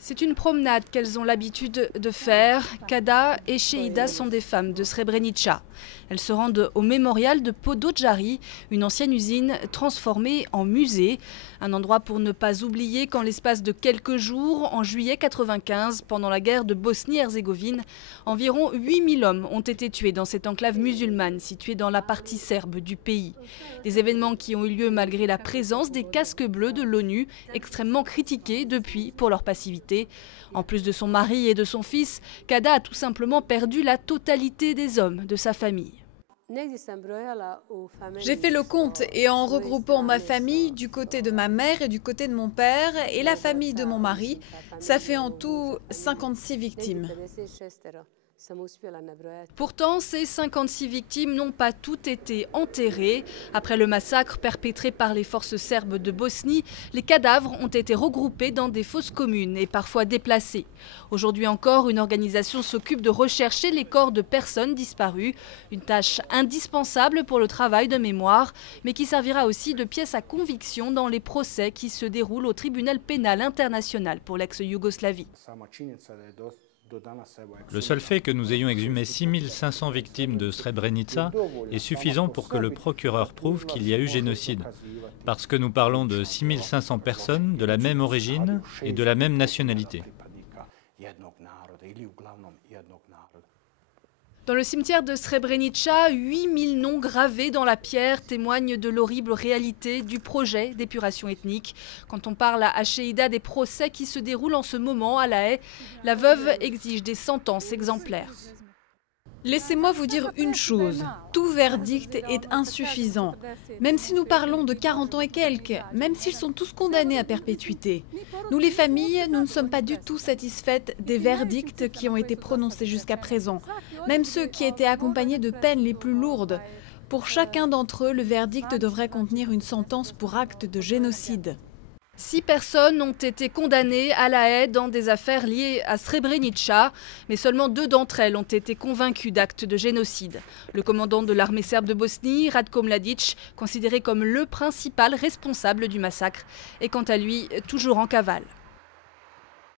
C'est une promenade qu'elles ont l'habitude de faire. Kada et Sheida sont des femmes de Srebrenica. Elles se rendent au mémorial de Pododjari, une ancienne usine transformée en musée. Un endroit pour ne pas oublier qu'en l'espace de quelques jours, en juillet 1995, pendant la guerre de Bosnie-Herzégovine, environ 8000 hommes ont été tués dans cette enclave musulmane située dans la partie serbe du pays. Des événements qui ont eu lieu malgré la présence des casques bleus de l'ONU, extrêmement critiqués depuis pour leur passivité. En plus de son mari et de son fils, Kada a tout simplement perdu la totalité des hommes de sa famille. J'ai fait le compte et en regroupant ma famille du côté de ma mère et du côté de mon père et la famille de mon mari, ça fait en tout 56 victimes. Pourtant, ces 56 victimes n'ont pas toutes été enterrées. Après le massacre perpétré par les forces serbes de Bosnie, les cadavres ont été regroupés dans des fosses communes et parfois déplacés. Aujourd'hui encore, une organisation s'occupe de rechercher les corps de personnes disparues. Une tâche indispensable pour le travail de mémoire, mais qui servira aussi de pièce à conviction dans les procès qui se déroulent au tribunal pénal international pour l'ex-Yougoslavie. Le seul fait que nous ayons exhumé 6500 victimes de Srebrenica est suffisant pour que le procureur prouve qu'il y a eu génocide. Parce que nous parlons de 6500 personnes de la même origine et de la même nationalité. Dans le cimetière de Srebrenica, 8000 noms gravés dans la pierre témoignent de l'horrible réalité du projet d'épuration ethnique. Quand on parle à Sheida des procès qui se déroulent en ce moment à La Haye, la veuve exige des sentences exemplaires. Laissez-moi vous dire une chose, tout verdict est insuffisant. Même si nous parlons de 40 ans et quelques, même s'ils sont tous condamnés à perpétuité. Nous les familles, nous ne sommes pas du tout satisfaites des verdicts qui ont été prononcés jusqu'à présent. Même ceux qui étaient accompagnés de peines les plus lourdes. Pour chacun d'entre eux, le verdict devrait contenir une sentence pour acte de génocide. 6 personnes ont été condamnées à La Haye dans des affaires liées à Srebrenica, mais seulement 2 d'entre elles ont été convaincues d'actes de génocide. Le commandant de l'armée serbe de Bosnie, Ratko Mladic, considéré comme le principal responsable du massacre, est quant à lui toujours en cavale.